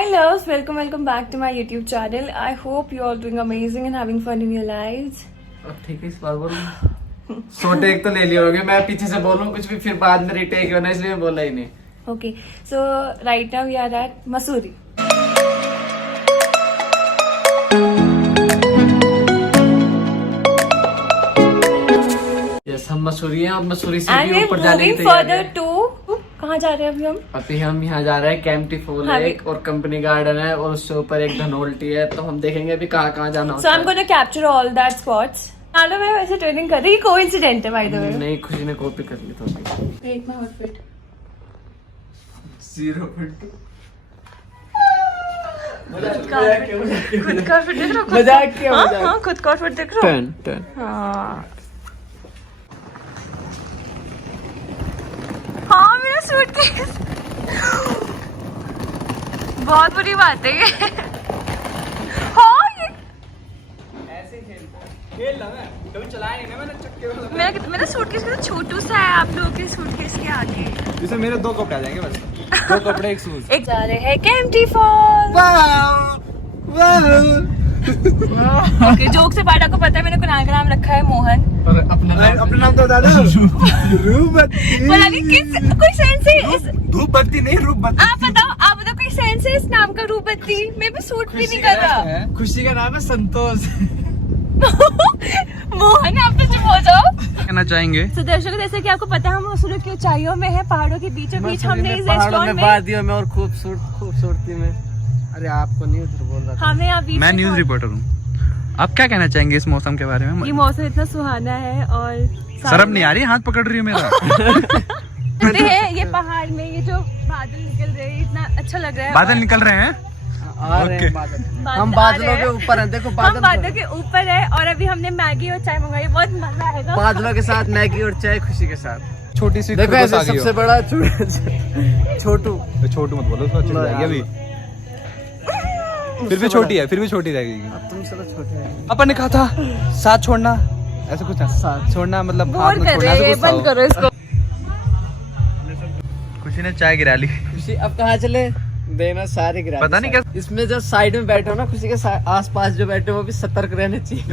Hi loves, welcome back to my YouTube channel. I hope you all doing amazing and having fun in your lives. अब ठीक है, इस बार बोलूं। 100 take तो ले लिए होंगे, मैं पीछे से बोलूं कुछ भी फिर बाद में रिटेक होना, इसलिए मैं बोला ही नहीं। Okay, so right now we are at Mussoorie. Yes, हम मसूरी हैं और मसूरी से And भी we're ऊपर जाने की moving तैयारी further है। to कहाँ जा रहे हैं अभी हम? अभी हम यहाँ जा रहे हैं कैंपटी फॉल हाँ, लेक और कंपनी गार्डन है और उससे ऊपर एक धनोल्टी है, तो हम देखेंगे अभी कहाँ कहाँ जाना So होता I'm going to capture all that spots. आलो मैं वैसे ट्रेनिंग कर रही हूँ, कोइंसिडेंट है by the way. नहीं, खुशी ने कॉपी कर ली थोड़ी। Rate my outfit. 0.2 खुद का outfit देख रहे हो? मजाक किया, मजाक। हाँ, खुद का outfit देख रहे हो? 10 हाँ। हाँ, मेरा सूटकेस। बहुत बुरी बात है ये। हाँ, ये खेल ला, मैं कभी चलाया नहीं ना मैंने चक्के वाला। मेरा सूटकेस कितना छोटू सा है आप लोगों के सूटकेस के आगे। जिसमें मेरे 2 कपड़े आ जाएंगे बस। 2 कपड़े, एक शूज। एक जा रहे हैं कैंपटी फॉल। ओके, जोक से पार्ट आपको पता है मैंने कुनाल का नाम रखा है मोहन। और अपना नाम तो बता दो। रूपबत्ती। बोला कि किस कोई सेंस है इस धूपबत्ती नहीं, रूपबत्ती। आप बताओ कोई सेंस है इस नाम का रूपबत्ती? मैं भी सूट भी नहीं कर रहा। खुशी का नाम है संतोष। मोहन आप तो चुप हो जाओ। कहना चाहेंगे तो दर्शकों, जैसे कि आपको पता है हम मसूरी की ऊंचाइयों में है, पहाड़ों के बीचों बीच हमने इस रेस्टोरेंट में वादियों में और खूबसूरती में। अरे आपको नहीं उधर बोल रहा था। हमने यहाँ बीच मैं में न्यूज रिपोर्टर हूँ। आप क्या कहना चाहेंगे इस मौसम के बारे में? ये मौसम इतना सुहाना है और शर्म नहीं आ रही? हाथ पकड़ रही हो मेरा। कहते हैं ये पहाड़ में ये जो बादल निकल रहे हैं इतना अच्छा लग रहा है। बादल निकल रहे हैं। आ रहे हैं बादल। हम बादलों के ऊपर हैं, देखो हम बादल। बादलों के ऊपर है और अभी हमने मैगी और चाय मंगाई, बहुत मजा आएगा। बादलों के साथ मैगी और चाय, खुशी के साथ। छोटी सी देखो खरगोश ऐसे आ गई सबसे हो। बड़ा छोटू। छोटू मत बोलो, उसको चिढ़ जाएगी अभी। फिर भी छोटी है, फिर भी छोटी रहेगी। अब तुम सब छोटे हैं। अपन ने कहा था साथ छोड़ना, ऐसा कुछ है। साथ छोड़ना मतलब हाथ बोर में कर छोड़ना, रहे ऐसा हैं, कुछ था बंद वो। करो इसको। खुशी ने चाय गिरा ली। खुशी अब कहाँ चले? देना सारे गिरा। पता नहीं क्या। इसमें जो साइड में बैठे हो ना, खुशी के आसपास जो बैठे हो वो भी सतर्क रहने चाहिए।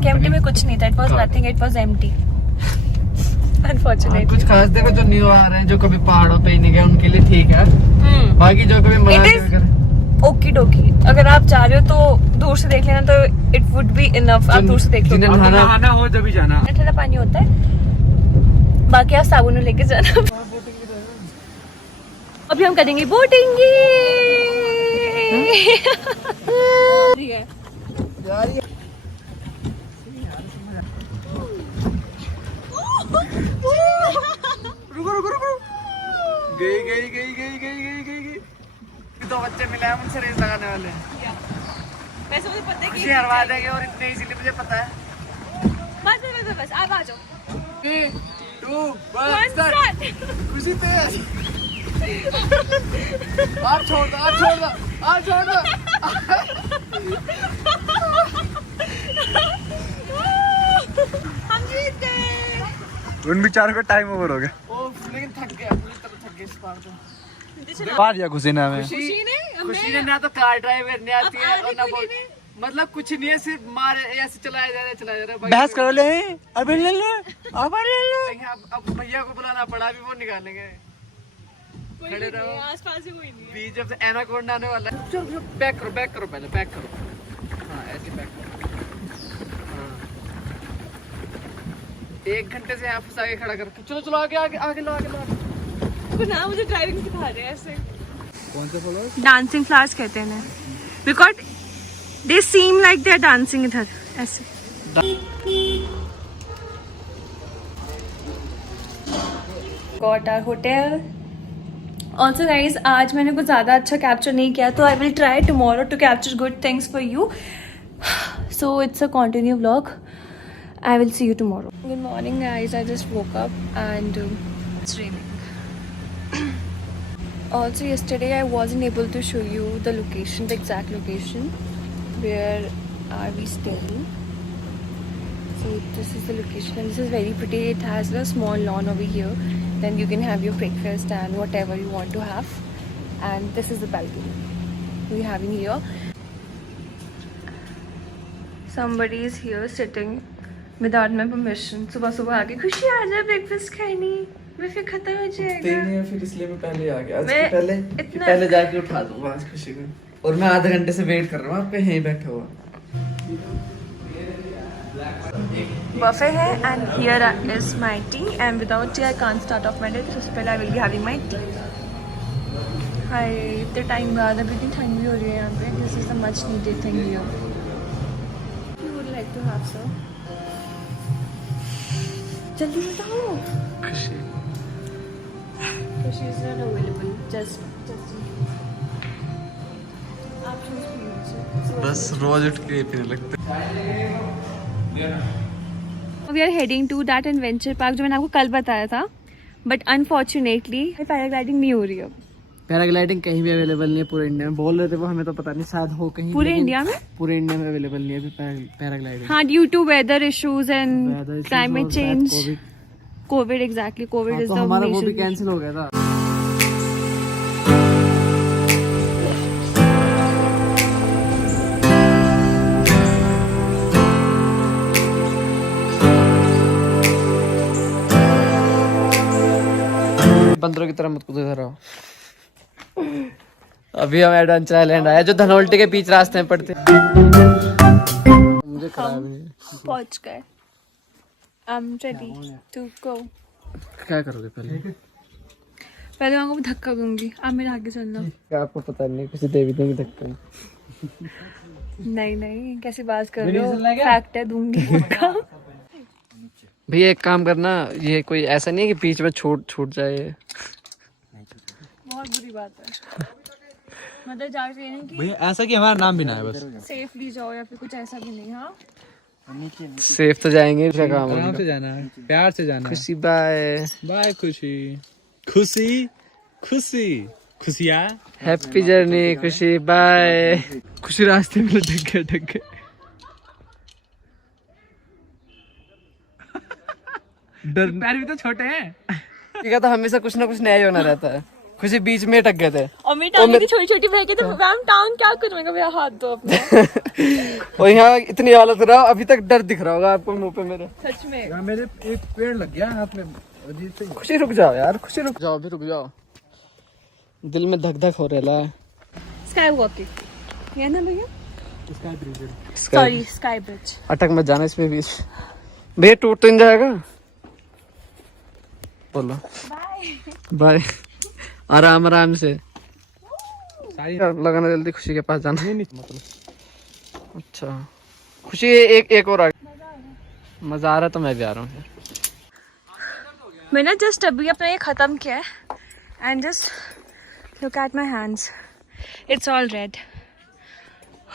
कैंपटी में कुछ नहीं था, it was nothing, it was empty unfortunately. कुछ खास देखो, जो न्यू आ रहे हैं, जो कभी पहाड़ों पे ही नहीं गए, उनके लिए ठीक है। बाकी जो कभी मना It is ओकी डोकी। अगर आप जा रहे हो तो दूर से देख लेना, तो इट वुड बी इनफ। आप दूर से देख लो, जिन्हें नहाना हो जब भी जाना। ठंडा पानी होता है। बाकी आप साबुन लेके जाना। अभी हम करेंगे बोटिंग। ठीक है। रुको। गई। 2 बच्चे मिले हैं, उनसे रेस लगाने वाले हैं। वैसे मुझे पता है कि मुझे हरवा देंगे और इतने इजीली मुझे पता है। बस आप आ जाओ। 3, 2, One 1 start. खुशी तेज। आप छोड़ दो। हम जीत गए। उन बेचारों का टाइम ओवर हो गया। लेकिन थक गया, पूरी तरह थक गया इस बार तो। पार दिया खुशी ने हमें। खुशी ने ना तो कार ड्राइव करने आती है और ना बोल, मतलब कुछ नहीं है, सिर्फ मारे ऐसे चलाया जा रहा है। बहस करो ले, अबे ले ले। अब भैया को बुलाना पड़ा, अभी वो निकालेंगे। खड़े रहो, आसपास ही कोई नहीं है। बीच जब से एनाकोंडा आने वाला है। चलो बैक करो पहले, बैक करो। हाँ, ऐसे बैक करो। हाँ। 1 घंटे से यहाँ फंसा के खड़ा करके चलो आगे लो। ना मुझे ड्राइविंग सिखा रहे हैं ऐसे। कौन से फ्लावर्स? डांसिंग फ्लावर्स कहते हैं, because they seem like they are dancing इधर ऐसे। Got our hotel. Also guys, आज मैंने कुछ ज़्यादा अच्छा कैप्चर नहीं किया, तो I will try tomorrow to capture good things for you. So it's a continue vlog. I will see you tomorrow. Good morning guys, I just woke up and it's raining. Also yesterday I wasn't able to show you the location, the exact location where are we staying. So this is the location and this is very pretty. It has a small lawn over here then you can have your breakfast and whatever you want to have. And this is the balcony we having here. Somebody is here sitting without my permission. सुबह सुबह आके खुशी आ जाए breakfast खाने मैं फिर खत्म हो जाएगा। नहीं फिर इसलिए मैं पहले आ गया। आज मैं पहले इतना- पहले जाके उठा दूंगा आज खुशी को। और मैं आधे घंटे से वेट कर रहा हूँ आपके यहीं बैठा हुआ। buffet है and here is my tea and without tea I can't start off my day. So सबसे पहले I will be having my tea. हाय इतने टाइम बाद अभी इतनी ठंड भी हो रही है यहाँ पे. This is the much needed thing here. You would like to have sir? जल्दी बताओ. खुशी She is not available. Just. आप choose please. बस रोज उठ के पीने लगते। We are heading to that adventure park जो मैंने आपको कल बताया था. But unfortunately पैराग्लाइडिंग नहीं हो रही है. पैराग्लाइडिंग कहीं भी अवेलेबल नहीं है पूरे इंडिया में। बोल रहे थे वो, हमें तो पता नहीं, शायद हो कहीं पूरे इंडिया में? पूरे इंडिया में अवेलेबल नहीं है अभी पैराग्लाइडिंग। हाँ, due to weather issues and climate change, Covid. Exactly, Covid is the हमारा वो भी कैंसिल हो गया था। बंदरों की तरह मत कूदो इधर आओ। अभी हम एडवेंचर आइलैंड आए जो धनोल्टी के बीच रास्ते में पड़ते। मुझे खराब नहीं पहुंच गए. I'm ready to go. क्या करोगे पहले? पहले वहाँ को धक्का दूंगी. आप मेरे आगे चलना. आपको पता नहीं, किसी देवी देंगे धक्का। नहीं कैसी बात कर रहे हो? फैक्ट है, दूंगी धक्का. भैया एक काम करना, ये कोई ऐसा नहीं है कि बीच में छूट जाए। बहुत बुरी बात है. मतलब जाके नहीं कि भैया ऐसा कि हमारा नाम भी ना है, बस सेफली जाओ या फिर कुछ ऐसा भी नहीं. हाँ, सेफ तो जाएंगे, क्या काम आराम है। से जाना है, प्यार से जाना है. खुशी बाय बाय खुशी. खुशियाँ. हैप्पी जर्नी खुशी बाय। खुशी रास्ते में लटक गए। डर पैर भी तो छोटे हैं. ठीक है, तो हमेशा कुछ ना कुछ नया ही होना रहता है। खुशी बीच में अटक गए थे और मेरी टांग इतनी छोटी बह गई थी. मैम टांग क्या करूँ? मैं कहा भैया हाथ दो अपना. और यहाँ इतनी हालत रहा, अभी तक डर दिख रहा होगा आपको मुंह पे मेरे। सच में. यहाँ मेरे एक पेड़ लग गया हाथ में. अजीब से. खुशी रुक जाओ यार, खुशी रुक जाओ, अभी रुक जाओ, दिल में धक धक हो रहा है। स्काई वॉकिंग ये ना भैया? Sorry, sky bridge. अटक मत जाना इसमें बीच। भैया टूट तो नहीं जाएगा? बोलो बाय। आराम से लगाना, जल्दी खुशी के पास जाना। अच्छा खुशी एक और मजा आ रहा है, तो मैं भी आ रहा हूँ। मैंने जस्ट अभी अपना ये खत्म किया है and just look at my hands, it's all red.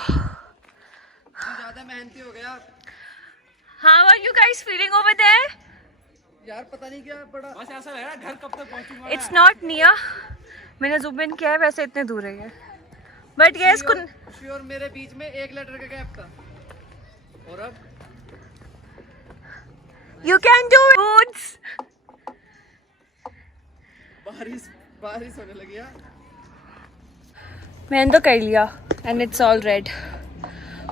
ज्यादा मेहनती हो गया how are you guys feeling over there? यार, पता नहीं क्या पड़ा, बस ऐसा लग रहा है घर कब तक पहुंचूंगा। It's not near. मैंने जूम इन किया है, वैसे इतने दूर है ये. बट यस, खुशी और मेरे बीच में 1 लेटर का गैप था, और अब यू कैन डू इट. बारिश होने लगी यार. मैंने तो कर लिया एंड इट्स ऑल रेड.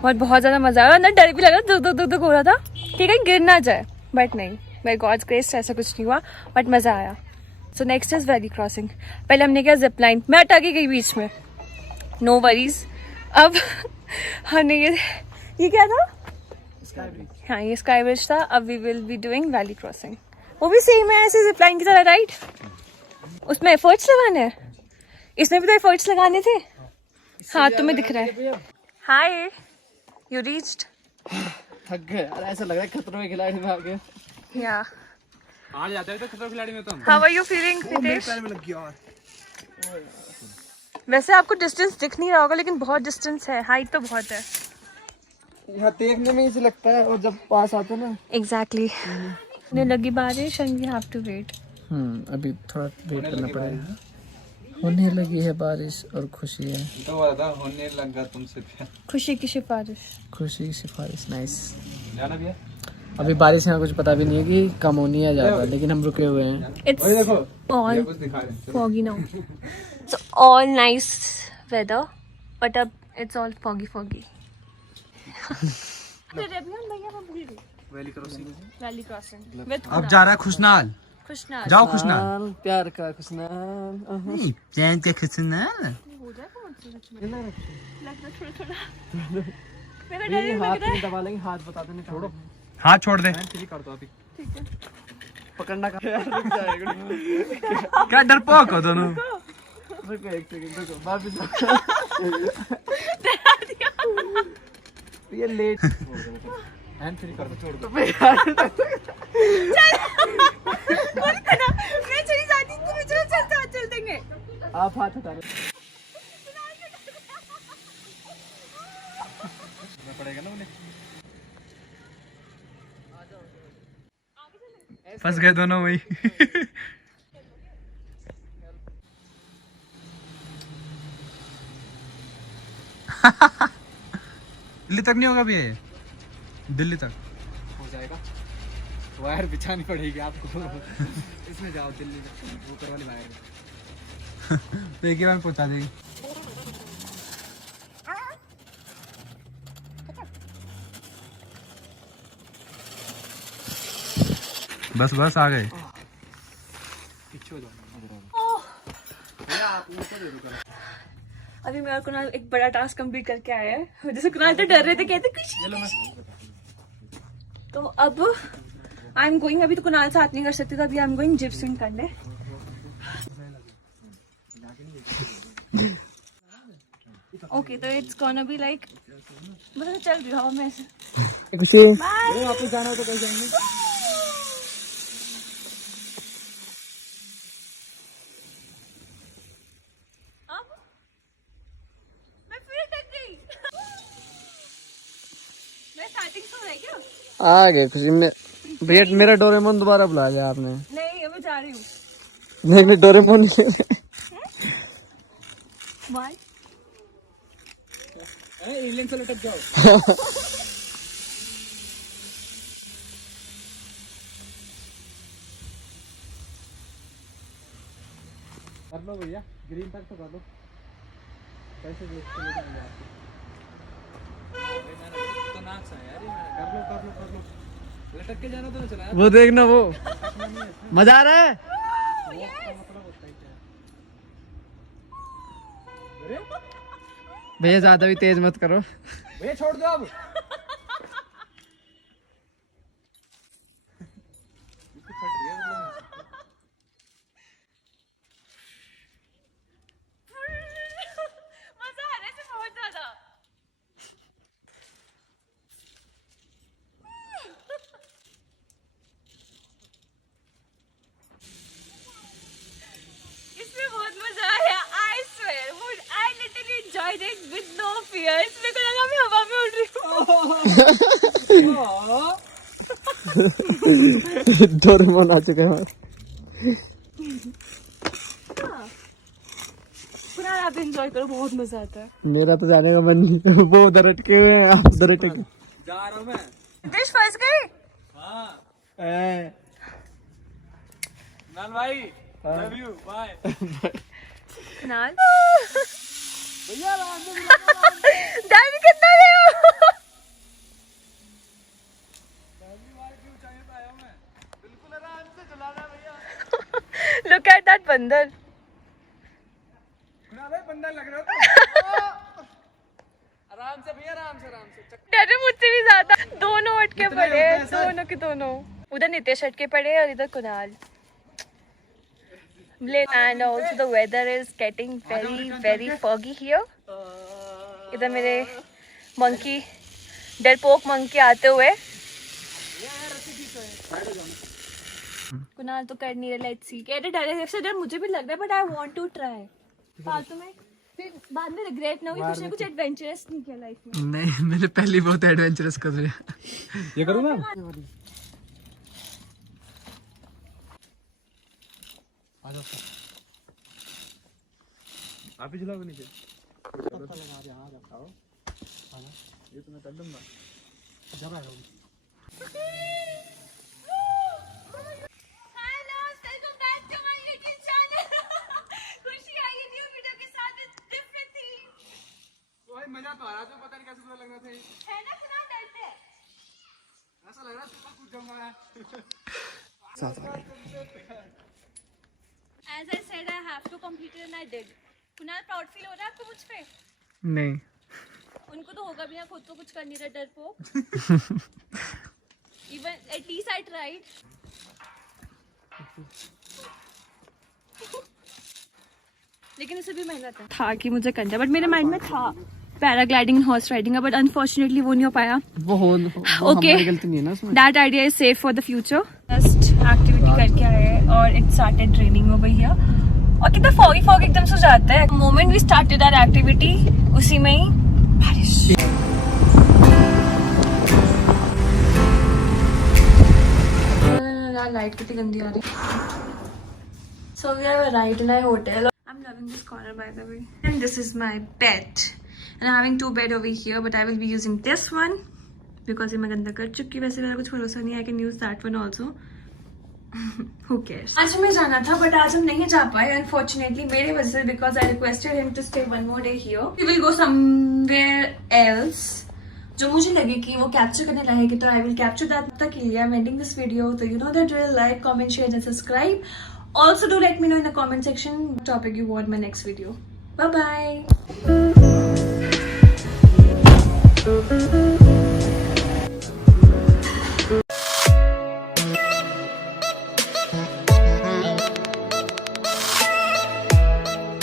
और बहुत ज़्यादा मज़ा आया. अंदर डर भी लगा, दुख हो रहा था कि कहीं गिर ना जाए, बट नहीं, बाय गॉड्स ग्रेस ऐसा कुछ नहीं हुआ, बट मज़ा आया. So next is valley crossing. पहले हमने किया जिप लाइन, मैं अटक ही गई बीच में. No worries. अब हमने ये क्या था? हाँ, ये स्काई ब्रिज था. अब we will be doing valley crossing. वो भी सेम है ऐसे जिप लाइन की तरह, राइट? उसमें एफर्ट्स लगाने हैं. इसमें भी तो एफर्ट्स लगाने थे. हाँ, तुम्हें दिख रहा है. हाय, यू रीच्ड. थक गए यार, ऐसा लग रहा है खतरों के खिलाड़ी में आ गए। या आ जाते हैं तो खतरों के खिलाड़ी में तो. How are you feeling Nitesh? पैर में लग गया. वैसे आपको डिस्टेंस दिख नहीं रहा होगा, लेकिन बहुत डिस्टेंस है. हाइट तो बहुत है. यहाँ देखने में इसे लगता है, और जब पास आते ना. एग्जैक्टली. ने लगी बारिश and we have to wait. अभी थोड़ा वेट करना पड़ेगा. होने लगी है बारिश और खुशी है. तो वादा होने लगा तुमसे प्यार. खुशी की सिफारिश. खुशी की सिफारिश. नाइस. जाना भैया. अभी बारिश का कुछ पता भी नहीं है कि कम होनी है ज्यादा, लेकिन हम रुके हुए हैं। It's all foggy now. It's all nice weather, but अब it's all foggy. Valley crossing. With अब जा रहा है खुशनाल। खुशनाल. जाओ खुशनाल। प्यार का खुशनाल। नहीं चैन के खुशनाल। हो जाएगा मुझसे सच में. लगता थोड़ा. मेरा ये डर हाथ लग रहा में है. दबा लेंगे, हाथ बता देने। छोड़ो, हाथ छोड़ दे। कर दो अभी। ठीक है. पकड़ना का रुक जाएगा। क्या डरपोक हो दोनों। रुको एक सेकंड, रुको वापस। ये लेट। हैंड फ्री कर दो, छोड़ दो। मैं चली जाती हूँ, तुम्हें चल देंगे. आप हाथ हटा लो। पड़ेगा ना उन्हें। फंस गए दोनों वही। दिल्ली तक नहीं होगा भी ये, दिल्ली तक हो जाएगा। वायर बिछानी पड़ेगी आपको। इसमें जाओ दिल्ली में, वो ऊपर वाली वायर में। तो एक ही बार में पहुंचा देगी। बस बस आ गए। पीछे हो जाओ। अभी मैं और कुणाल एक बड़ा टास्क कंप्लीट करके आए हैं. जैसे कुणाल तो डर रहे थे, कहते कुछ. तो अब आई एम गोइंग. अभी तो कुणाल साथ नहीं कर सकती, तो अभी I am going zip swing करने. ओके, तो इट्स गोना बी लाइक, मतलब चल रही हूँ हवा में ऐसे. खुशी बाय. वापस जाना हो तो कहीं जाएंगे। अब मैं फिर थक गई. मैं स्टार्टिंग से हो रहा है क्या? आ गए खुशी में। भैया मेरा डोरेमोन दोबारा बुला लिया आपने। नहीं, मैं जा रही हूँ. नहीं डोरेमोन नहीं। बाय. एलियन से लटक जाओ। कर लो भैया, ग्रीन तक तो कर लो। कैसे देख के ले जाएंगे आपको? कर लो। लटक के जाना तो नहीं चला। वो देखना, वो मजा आ रहा है। भैया ज्यादा भी तेज मत करो। भैया छोड़ दो अब। मजा आ रहा है बहुत ज्यादा. इसमें बहुत मजा आया. I swear, I literally enjoyed it with no fears. मेरे को लगा मैं हवा में उड़ रही हूँ. डोरेमोन आ चुके हैं। पुनः आप एंजॉय करो, बहुत मजा आता है. मेरा तो जाने का मन नहीं। वो उधर अटके हुए हैं, आप उधर अटके। जा रहा हूँ मैं। डिश फंस गई. नान भाई, love you, bye. Kunal daddy कितना ले हो. Look at that बंदर. बंदा लग रहा है। आराम से भैया, आराम से। डरे मुझसे भी ज्यादा. दोनों अटके पड़े, दोनों के दोनों. उधर नितेश अटके पड़े और इधर Kunal. And also the weather is getting very foggy here. इधर मेरे मंकी, डरपोक मंकी आते हुए. कुणाल तो कर नहीं रहे. Let's see. कह रहे डर से डर मुझे भी लग रहा है, but I want to try. फालतू में फिर बाद में रिग्रेट ना हो कि कुछ एडवेंचरस नहीं किया लाइफ में. नहीं, मैंने पहले बहुत एडवेंचरस कर दिया। ये करूँ ना? आप ही चलाओगे नीचे। ये तो मैं कर लूंगा। जब आएगा तो आ रहा था, पता नहीं कैसे बुरा लग रहा था। है ना कुनाल डरते हैं। ऐसा लग रहा था कूद जाऊंगा मैं। As I said, I have to complete it and I did. Kunal proud feel हो रहा है आपको मुझ पे? नहीं। उनको तो होगा भी ना, खुद तो कुछ कर नहीं रहा डरपोक। Even at least I tried. लेकिन इसे भी मेहनत है। था कि मुझे करना, बट मेरे माइंड में था paragliding and horse riding, but unfortunately वो नहीं हो पाया। वो हमारी गलती नहीं है ना उसमें। That idea is safe for the future. Just activity करके आए और it started raining over here. और कितना फॉगी एकदम से जाता है। Moment we started our activity, उसी में ही बारिश। लाइट कितनी गंदी आ रही है। So we have arrived in our hotel. I'm loving this corner by the way. And this is my bed. And I'm having two bed over here, but I will be using this one because ये मैं गंदा कर चुकी। वैसे मेरा कुछ भरोसा नहीं है, I can use that one also. Who cares? आज हमें जाना था, but आज हम नहीं जा पाए unfortunately मेरे वजह से, because I requested him to stay one more day here. We will go somewhere else. जो मुझे लगे कि वो कैप्चर करने लायक है, तो I will capture that. तब तक के लिए I'm ending this video. So you know the drill. Like, comment, share and subscribe. Also do let me know in the comment section what topic you want my next video. Bye bye.